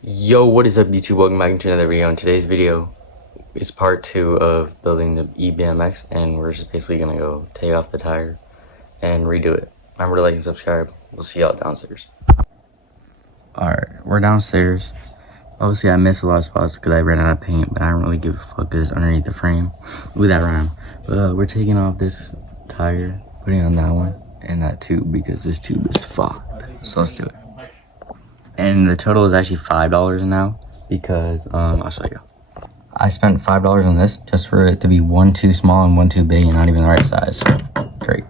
Yo, what is up YouTube? Welcome back to another video. In today's video is part 2 of building the E-BMX, and we're just basically gonna go take off the tire and redo it. Remember to like and subscribe. We'll see y'all downstairs. Alright, we're downstairs. Obviously I missed a lot of spots because I ran out of paint, but I don't really give a fuck because it's underneath the frame. Ooh, that rhyme. But we're taking off this tire, putting on that one and that tube because this tube is fucked. So let's do it. And the total is actually $5 now because I'll show you. I spent $5 on this just for it to be one too small and one too big and not even the right size. So great.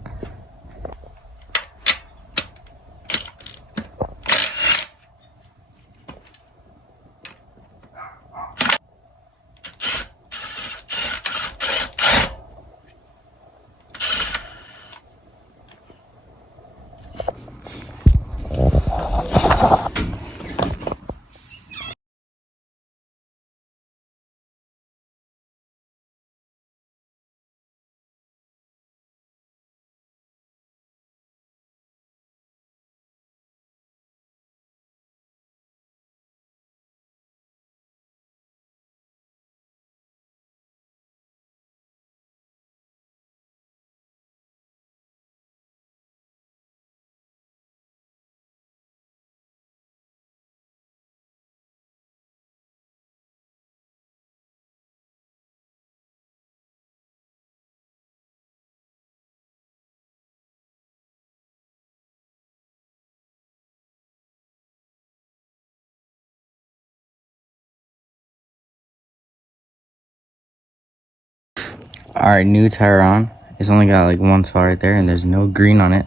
Alright, new tire on. It's only got like one spot right there and there's no green on it.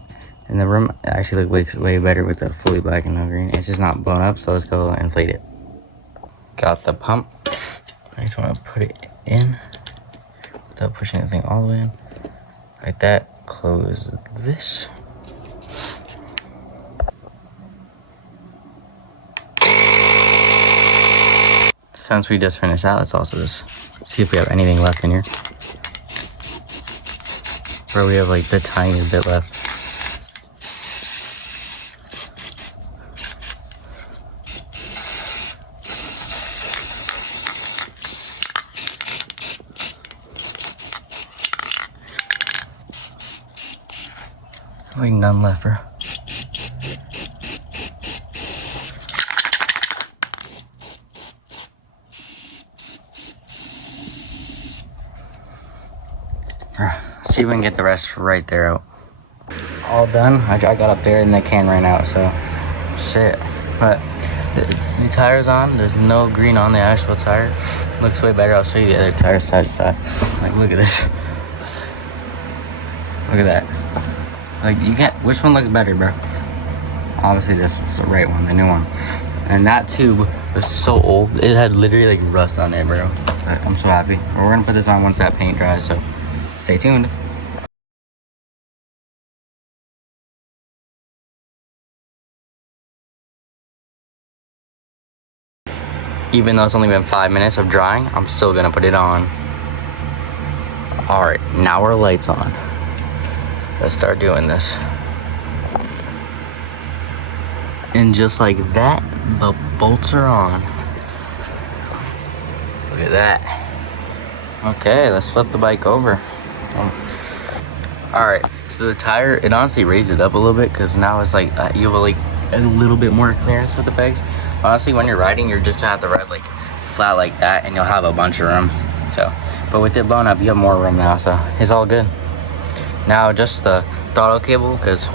And the rim actually looks way better with the fully black and no green. It's just not blown up, so let's go inflate it. Got the pump. I just want to put it in without pushing the thing all the way in. Like that. Close this. Since we just finished that, let's also just see if we have anything left in here. Or we have like the tiniest bit left. Like none left, bro. See if we can get the rest right there out. All done. I got up there and the can ran out, so shit. But the tire's on. There's no green on the actual tire. Looks way better. I'll show you the other tire side to side. Like, look at this. Look at that. Like, you can't. Which one looks better, bro? Obviously, this was the right one, the new one. And that tube was so old. It had literally like rust on it, bro. But I'm so happy. We're gonna put this on once that paint dries, so stay tuned. Even though it's only been 5 minutes of drying, I'm still gonna put it on. All right, now our light's on. Let's start doing this. And just like that, the bolts are on. Look at that. Okay, let's flip the bike over. All right, so the tire, it honestly raised it up a little bit because now it's like you have like a little bit more clearance with the pegs. Honestly, when you're riding, you're just gonna have to ride like flat like that and you'll have a bunch of room. So, but with it blown up, you have more room now, so it's all good. Now just the throttle cable, because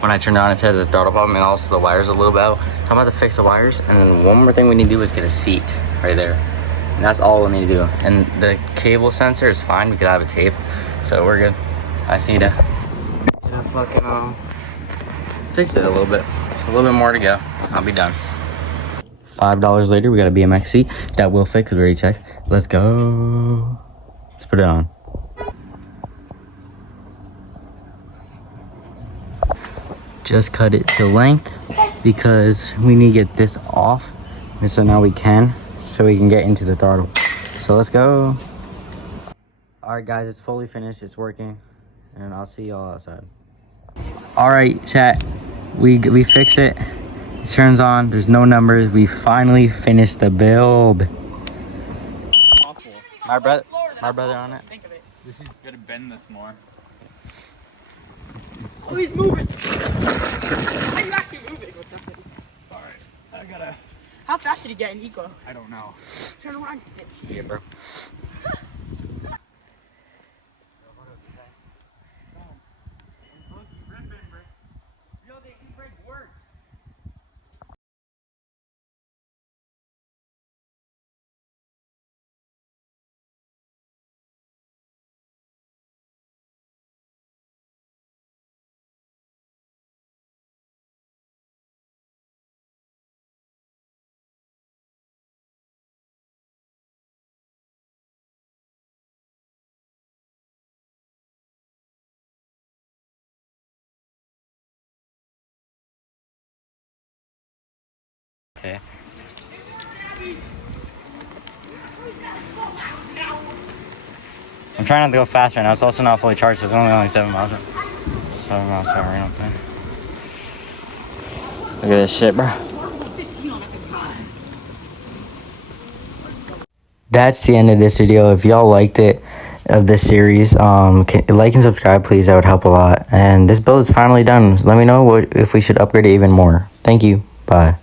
when I turn it on it says a throttle problem, and also the wires a little bit out. So I'm about to fix the wires, and then one more thing we need to do is get a seat right there. And that's all we need to do. And the cable sensor is fine because I have a tape, so we're good. I just need to fucking fix it a little bit. Just a little bit more to go. I'll be done. $5 later, we got a BMX seat that will fit because we already checked. Let's go. Let's put it on. Just cut it to length because we need to get this off, and so now we can get into the throttle. So let's go. All right guys, it's fully finished, it's working, and I'll see y'all outside. All right chat, we fixed it. It turns on. There's no numbers. We finally finished the build. Awful. My brother on it. Think of it. This is gonna bend this more. Oh, he's moving. How are you actually moving with that thing? Alright, I gotta. How fast did he get in eco? I don't know. Turn around, Stitch. Yeah, bro. Okay. I'm trying not to go fast right now. It's also not fully charged, so it's only 7 miles. 7 miles per hour. Look at this shit, bro. That's the end of this video. If y'all liked it, of this series, like and subscribe, please. That would help a lot. And this build is finally done. Let me know if we should upgrade it even more. Thank you. Bye.